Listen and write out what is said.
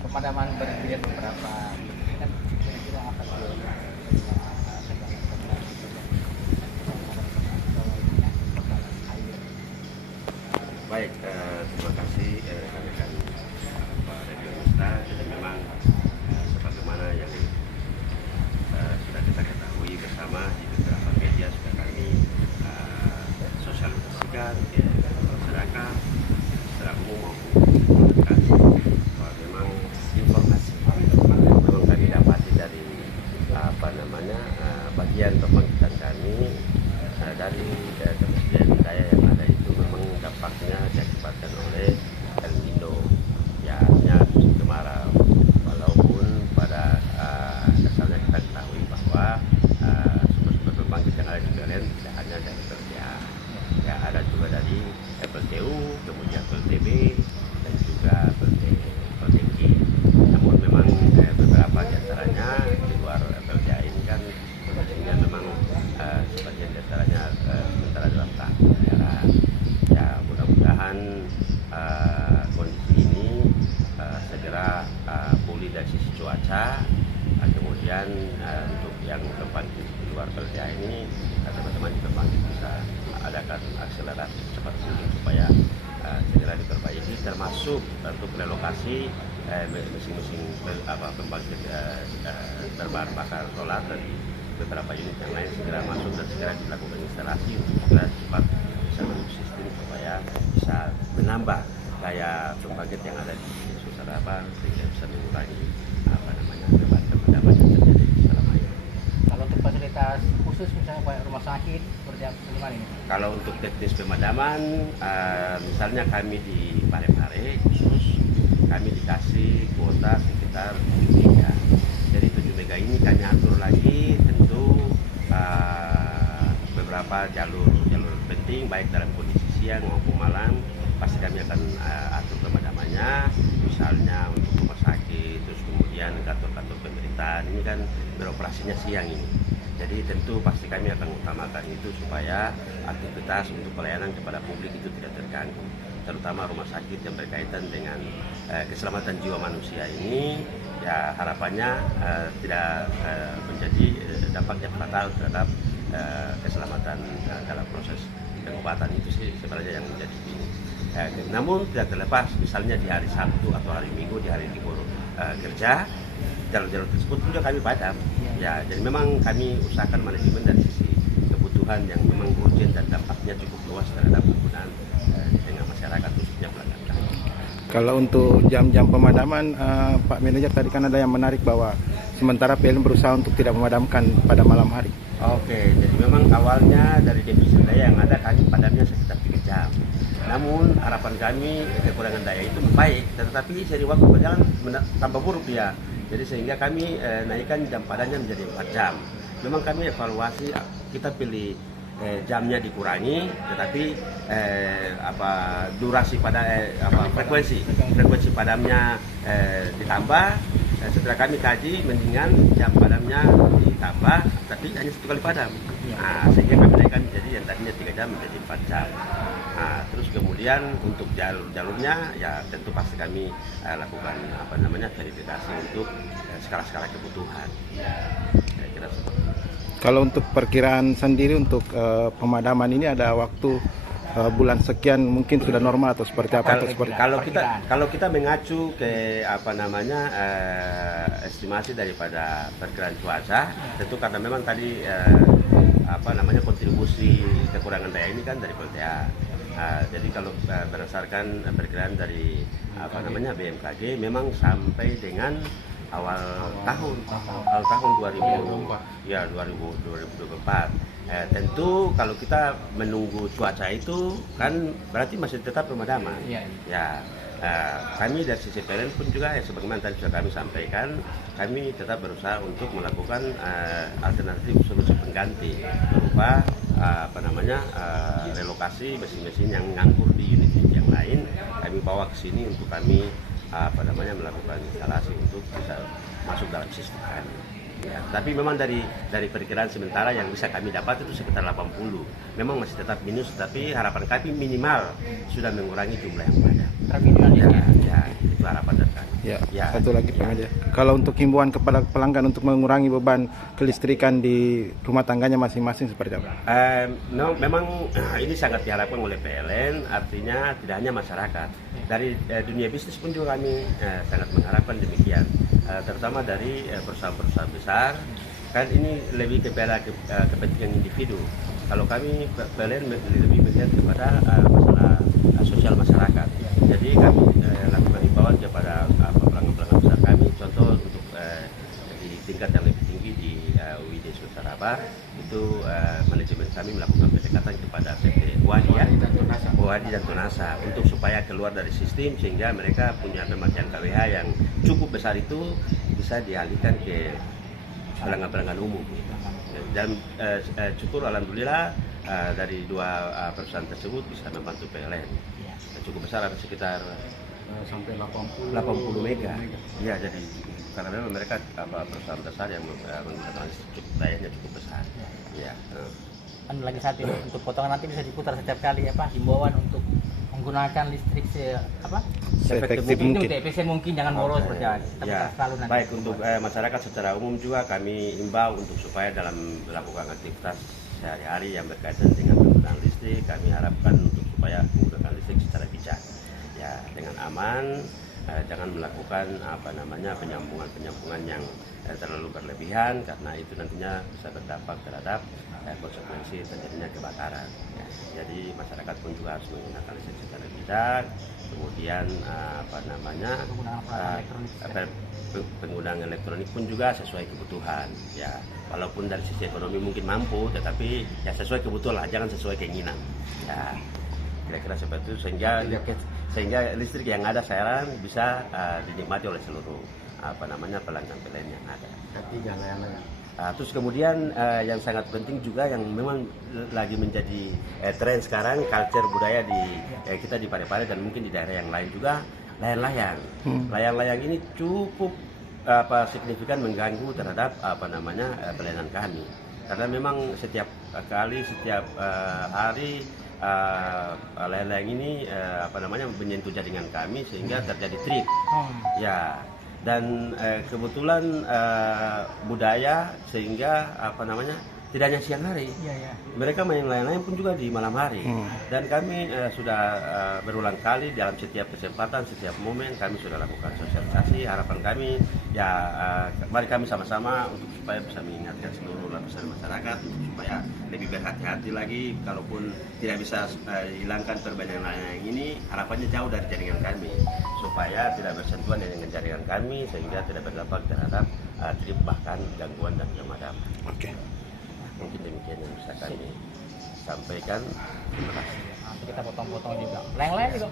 pemadaman bergilir beberapa kan kira-kira apa tuh Baik, terima kasih rekan-rekan Radio Nusta. Jadi memang sebagaimana yang sudah kita ketahui bersama di beberapa media sudah kami sosialisasikan ke masyarakat secara umum maupun kami bahwa memang informasi memang kami dapati dari bagian pembangkitan kami dari kementerian daya yang ada itu memang dampaknya diakibatkan oleh El Nino, ya artinya musim kemarau. Walaupun pada dasarnya kita ketahui bahwa sumber-sumber pembangkit yang ada di PLN tidak hanya dari PLTA, ya ada juga dari PLTU, kemudian PLTB dan juga PLTG. Namun memang beberapa di antaranya di luar PLTA ini kan kondisinya memang sebagian di antaranya sementara dalam tahap pemeliharaan. Ya mudah-mudahan kondisi ini segera pulih dari sisi cuaca. Kemudian untuk yang pembangkit di luar PLTA ini teman-teman di pembangkit bisa adakan akselerasi cepat mungkin supaya segera diperbaiki, termasuk untuk relokasi mesin-mesin pembangkit berbahan bakar solar dari beberapa unit yang lain segera masuk dan segera dilakukan instalasi untuk segera cepat bisa menuju sistem supaya bisa menambah daya pembangkit yang ada di Susaraba sehingga bisa mengurangi beban pemadaman yang terjadi selama ini. kalau untuk fasilitas khusus misalnya kayak rumah sakit seperti apa gimana ini? Kalau untuk teknis pemadaman, misalnya kami di Parepare khusus kami dikasih kuota sekitar 7 mega. Jadi 7 mega ini kami atur lagi tentu beberapa jalur penting baik dalam kondisi siang maupun malam pasti kami akan atur pemadamannya. Misalnya untuk rumah sakit, terus kemudian kantor-kantor pemerintahan ini kan beroperasinya siang ini. Jadi tentu pasti kami akan utamakan itu supaya aktivitas untuk pelayanan kepada publik itu tidak terganggu, terutama rumah sakit yang berkaitan dengan keselamatan jiwa manusia ini. Ya harapannya tidak menjadi dampak yang fatal terhadap keselamatan dalam proses pengobatan itu sih sebenarnya yang menjadi ini. Namun tidak terlepas misalnya di hari Sabtu atau hari Minggu di hari libur kerja, jalur-jalur tersebut juga kami padam. Ya, jadi memang kami usahakan manajemen dari sisi kebutuhan yang memang urgent dan dampaknya cukup luas terhadap penggunaan di tengah masyarakat khususnya pelanggan kami. Kalau untuk jam-jam pemadaman, Pak Manajer tadi kan ada yang menarik bahwa sementara PLN berusaha untuk tidak memadamkan pada malam hari. Oke, jadi memang awalnya dari defisit daya yang ada kami padamnya sekitar 3 jam. Namun harapan kami kekurangan daya itu membaik, tetapi seri waktu berjalan tambah buruk ya. Jadi sehingga kami naikkan jam padamnya menjadi 4 jam. Memang kami evaluasi, kita pilih jamnya dikurangi, tetapi durasi pada frekuensi padamnya ditambah. Setelah kami kaji, mendingan jam padamnya ditambah, tapi hanya 1 kali padam. Nah, sehingga kami naikkan jadi yang tadinya 3 jam menjadi 4 jam. Nah, terus kemudian untuk jalurnya ya tentu pasti kami lakukan verifikasi untuk skala-skala kebutuhan. Saya kira seperti itu. Kalau untuk perkiraan sendiri untuk pemadaman ini ada waktu bulan sekian mungkin sudah normal atau seperti apa? Kalau kita mengacu ke estimasi daripada perkiraan cuaca, tentu karena memang tadi kontribusi kekurangan daya ini kan dari PLTA. Jadi kalau berdasarkan perkiraan dari BMKG memang sampai dengan awal tahun 2024. Tentu kalau kita menunggu cuaca itu kan berarti masih tetap pemadaman. Ya, kami dari sisi PLN pun juga sebagaimana tadi sudah kami sampaikan, kami tetap berusaha untuk melakukan alternatif solusi pengganti berupa relokasi mesin-mesin yang nganggur di unit yang lain, kami bawa ke sini untuk kami melakukan instalasi untuk bisa masuk dalam sistem kami. Ya, tapi memang dari perkiraan sementara yang bisa kami dapat itu sekitar 80. Memang masih tetap minus, tapi harapan kami minimal sudah mengurangi jumlah yang ada. terminal Ya, ini. ya, itu harapan dari kami. Ya, Ya, satu lagi Pak ya. Media. Kalau untuk himbauan kepada pelanggan untuk mengurangi beban kelistrikan di rumah tangganya masing-masing seperti apa? No, memang ini sangat diharapkan oleh PLN, artinya tidak hanya masyarakat. Dari dunia bisnis pun juga kami sangat mengharapkan demikian, terutama dari perusahaan-perusahaan besar. Kan ini lebih kepada kepentingan individu. Kalau kami PLN lebih melihat kepada masalah sosial masyarakat. Jadi kami lakukan himbauan kepada pelanggan-pelanggan besar kami, contoh untuk di tingkat yang lebih tinggi di UID Sulsel Rabah itu manajemen kami melakukan pendekatan kepada PT Wadi dan Tunasa untuk supaya keluar dari sistem sehingga mereka punya pemakaian KWH yang cukup besar itu bisa dialihkan ke pelanggan-pelanggan umum. Dan syukur alhamdulillah dari dua perusahaan tersebut bisa membantu PLN. Cukup besar, ada sekitar Sampai 80 mega. Iya, jadi karena memang mereka perusahaan besar yang menggunakan dayanya cukup besar. Iya. Kan lagi satu untuk potongan nanti bisa diputar setiap kali himbauan untuk menggunakan listrik Seefektif itu mungkin. efisien mungkin, jangan boros seperti tapi Ya, selalu nanti. baik untuk masyarakat secara umum juga kami himbau untuk supaya dalam melakukan aktivitas sehari-hari yang berkaitan dengan penggunaan listrik, kami harapkan untuk supaya menggunakan listrik secara bijak, ya dengan aman, jangan melakukan penyambungan yang terlalu berlebihan karena itu nantinya bisa berdampak terhadap konsekuensi terjadinya kebakaran. Ya, jadi masyarakat pun juga harus menggunakan listrik secara bijak. Kemudian penggunaan elektronik pun juga sesuai kebutuhan. Ya, walaupun dari sisi ekonomi mungkin mampu, tetapi ya sesuai kebutuhan lah, jangan sesuai keinginan. Ya, kira-kira seperti itu sehingga listrik yang ada sekarang bisa dinikmati oleh seluruh pelanggan PLN yang ada. Terus kemudian yang sangat penting juga yang memang lagi menjadi tren sekarang, culture budaya di kita di Parepare dan mungkin di daerah yang lain juga, layang-layang. Layang-layang ini cukup signifikan mengganggu terhadap pelayanan kami. Karena memang setiap hari layang-layang ini menyentuh jaringan kami sehingga terjadi trip. Ya. Dan kebetulan budaya sehingga tidak hanya siang hari, mereka main layang-layang pun juga di malam hari. Dan kami sudah berulang kali dalam setiap kesempatan, setiap momen kami sudah lakukan sosialisasi. Harapan kami mari kami sama-sama untuk supaya bisa mengingatkan seluruh lapisan masyarakat untuk supaya lebih berhati-hati lagi. Kalaupun tidak bisa hilangkan perbedaan layang ini, harapannya jauh dari jaringan kami supaya tidak bersentuhan dengan jaringan kami sehingga tidak berdampak terhadap trip bahkan gangguan dan pemadaman. Oke. Mungkin demikian yang bisa kami sampaikan. Terima kasih. Nanti kita potong-potong juga layang-layang juga.